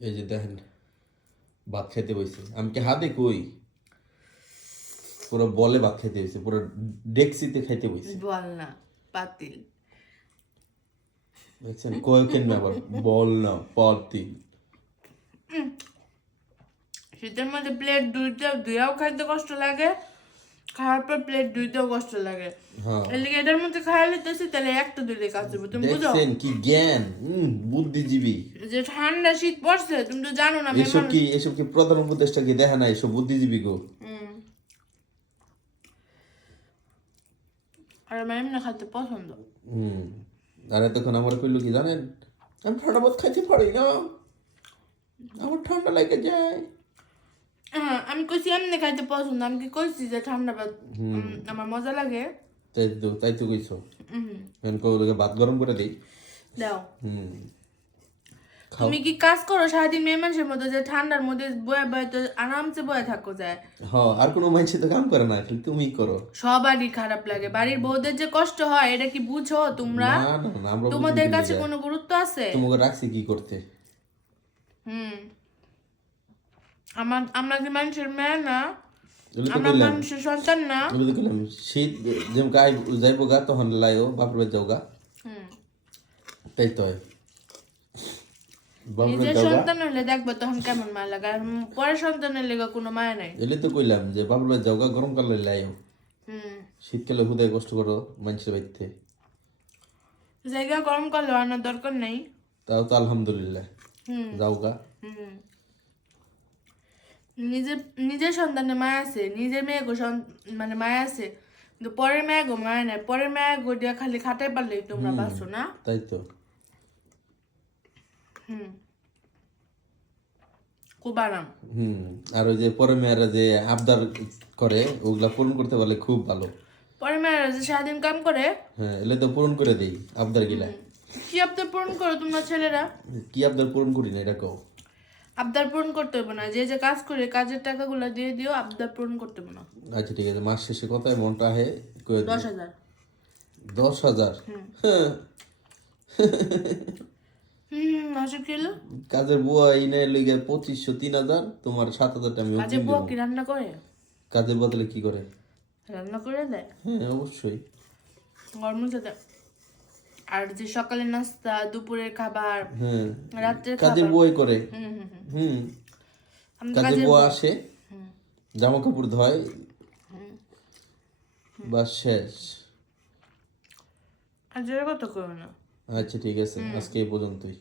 এই যে দেখেন ভাত খাইতে বইছে, আমি কি হাতে কই, পুরো বলে ভাত খাইতে হয়েছে, পুরো ডেক্সিতে খাইতে বইছে। বল না, পাতিল। দেখছেন কয় কেন আবার বল না পাতিল। শীতের মধ্যে প্লেট ধুইয়াও খাইতে কষ্ট লাগে, খাওয়ার পর প্লেট ধুইতেও কষ্ট লাগে। হ্যাঁ এর লিগে এটার মধ্যে খাওয়া লিতেছি, তাহলে একটা দুইলে কাজ দেবো। তুমি বুঝো দেখছেন কি জ্ঞান, বুদ্ধিজীবী। যে ঠান্ডা শীত পড়ছে, তুমি তো জানো না এসব কি প্রধান উপদেষ্টা কি দেখা নাই, এসব বুদ্ধিজীবী গো। আর আমার এমনি খাইতে পছন্দ। আর এতক্ষণ আমার কইলো কি জানেন, আমি ঠান্ডা ভাত খাইতে পারি না, আমার ঠান্ডা লাগে যায়। আমি কইছি এমনি খাইতে পছন্দ, আমি কি কইছি যে ঠান্ডা ভাত আমার মজা লাগে? তাই তো কইছো। এখন কইলো ভাত গরম করে দেই, দাও। তুমি কি কাজ করো সারাদিন মেয়ে মানুষের মতো, যে ঠান্ডার মধ্যে বয়ে বয়ে তো আরামসে বয়ে থাকো যায়? হ্যাঁ, আর কোনো মানুষ তো কাম করে না, খালি তুমিই করো। সবারই খারাপ লাগে, বাড়ির বউদের যে কষ্ট হয় এটা কি বুঝো তোমরা? না না না, আমরা তোমাদের কাছে কোনো গুরুত্ব আছে? তোমাকে রাখছি কি করতে? আমরা কি মানুষের মেয়ে না? আমরা মানুষের সন্তান না? শীত যেমন গায়ে যাইবো গা তখন লাইও বাপের বাড়ি যাও গা, তাই তো নিজের সন্তান হলে দেখবো তখন কেমন মায়া লাগে, আর পরের সন্তানের লেগে কোনো মায়া নাই। এলে তো কইলাম যে বাপের বাড়ি যাও গা, গরমকালে লাইও, শীতকালে হুদায় কষ্ট করো মানুষের বাড়িতে। জায়গা গরম করলে আনার দরকার নেই। তাও তো আলহামদুলিল্লাহ, যাও গা। নিজের নিজের সন্তানে মায়া আছে, নিজের মেয়ে গো মানে মায়া আছে, কিন্তু পরের মেয়ে গো মায়া নাই। পরের মেয়ে গো দিয়া খালি খাটাই পারলেই তোমরা বাঁচো না। তাই তো। খুব আরাম। আর ওই যে পরে মেয়েরা যে আবদার করে, ওগুলা পূরণ করতে পারলে খুব ভালো। পরের মেয়েরা যে সারাদিন কাম করে, হ্যাঁ, এলে তো পূরণ করে দেই আবদার গিলা। কি আবদার পূরণ করো তোমরা ছেলেরা? কি আবদার পূরণ করি না এটা কও? আবদার পূরণ করতে হবে না, যে যে কাজ করে কাজের টাকাগুলো দিয়ে দিও, আবদার পূরণ করতে হবে না। আচ্ছা ঠিক আছে, মাস শেষে কত অ্যামাউন্ট আহে? 10,000। 10,000? মাসে কিলো কাজের বুয়া এনে লইগে 2500, 3,000, তোমার 7,000 আমি কাজের বুয়া কি রান্না করে? কাজের বদলে কি করে? রান্না করে দেয়। হ্যাঁ অবশ্যই। গরম মশলা। আর যে সকালের নাস্তা, দুপুরের খাবার, রাত্রের খাবার কাজের বুয়াই করে। কাজের বুয়া আসে, জামা কাপড় ধয়, বাস শেষ। আর যেটা কথা করবে না। আচ্ছা ঠিক আছে, আজকে এই পর্যন্তই।